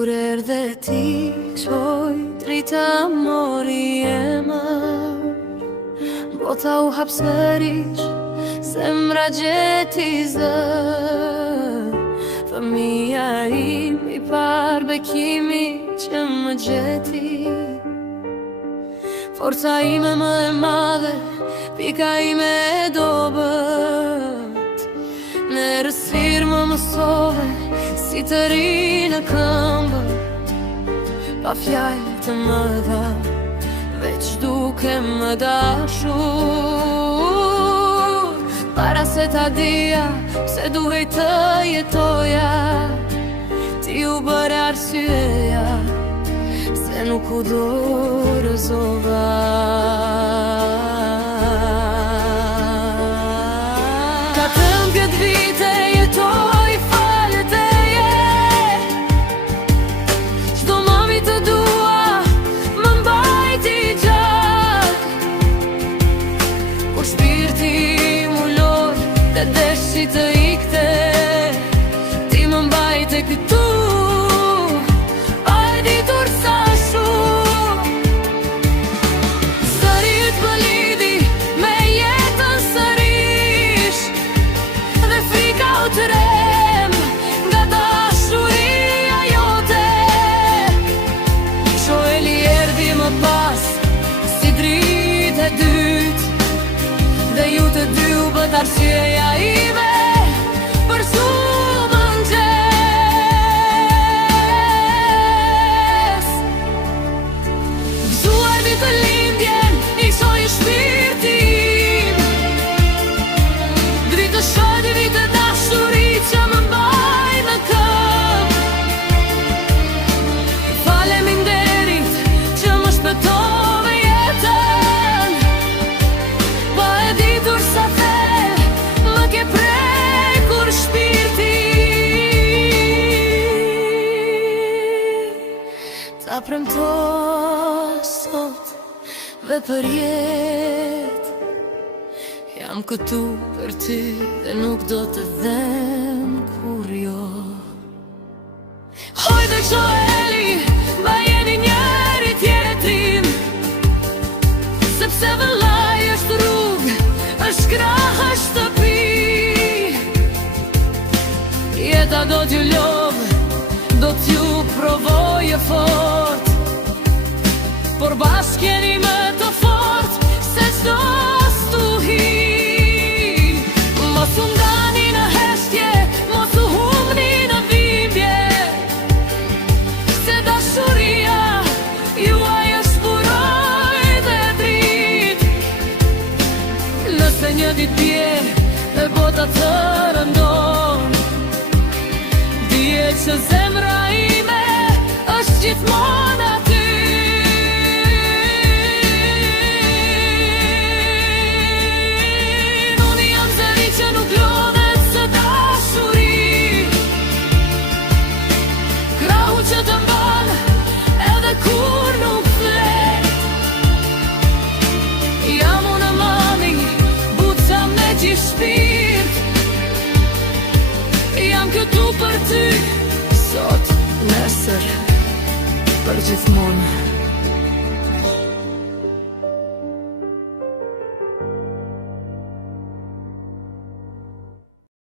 Kur erdhe ti, qoj drita mori emër. Bota u hapsërish, zemra gjeti zë. Fëmija im I par bekimi që më gjeti. Forca ime më e madhe, pika ime e dobët. Në rësir më mësove, si të ri në këmbët. Pa fjallë të më dha, veç duke më dashur. Para se ta dija, pse duhej të jetoja. Ti u bërë arsyeja, se nuk u dorëzova. Ka 18 vite jetoj falë teje. Çdo mami të dua, më mbajti gjak. Kur shpirti mu lor, dhe desh si të ikte. Ti më mbajte këtu. Arsyeja ime për shumë mëngjes. Gëzuar ditë lindjen, I shoj shpirtin. Dritë shoj, dritë dashuri që më mbaj në këmbë. Faleminderit që më shpëtove jetën. Pa e ditur sa ta premto sot dhe për jet. Jam këtu për ty dhe nuk do të dhem kur jo. Hojde Joeli, bajeni njëri tjetrin. Sepse vëllai është rrugë, është krah, është shtëpi. Jeta do t'ju lodh, do t'ju provojë fort. Por bashkë jeni më të fort se çdo stuhi. Mos u ndani në heshtje, mos u humni në dhimbje. Se dashuria juaj është buroj dhe dritë. Nëse një ditë bie dhe bota të rëndon, dije që zemra ime është gjithmonë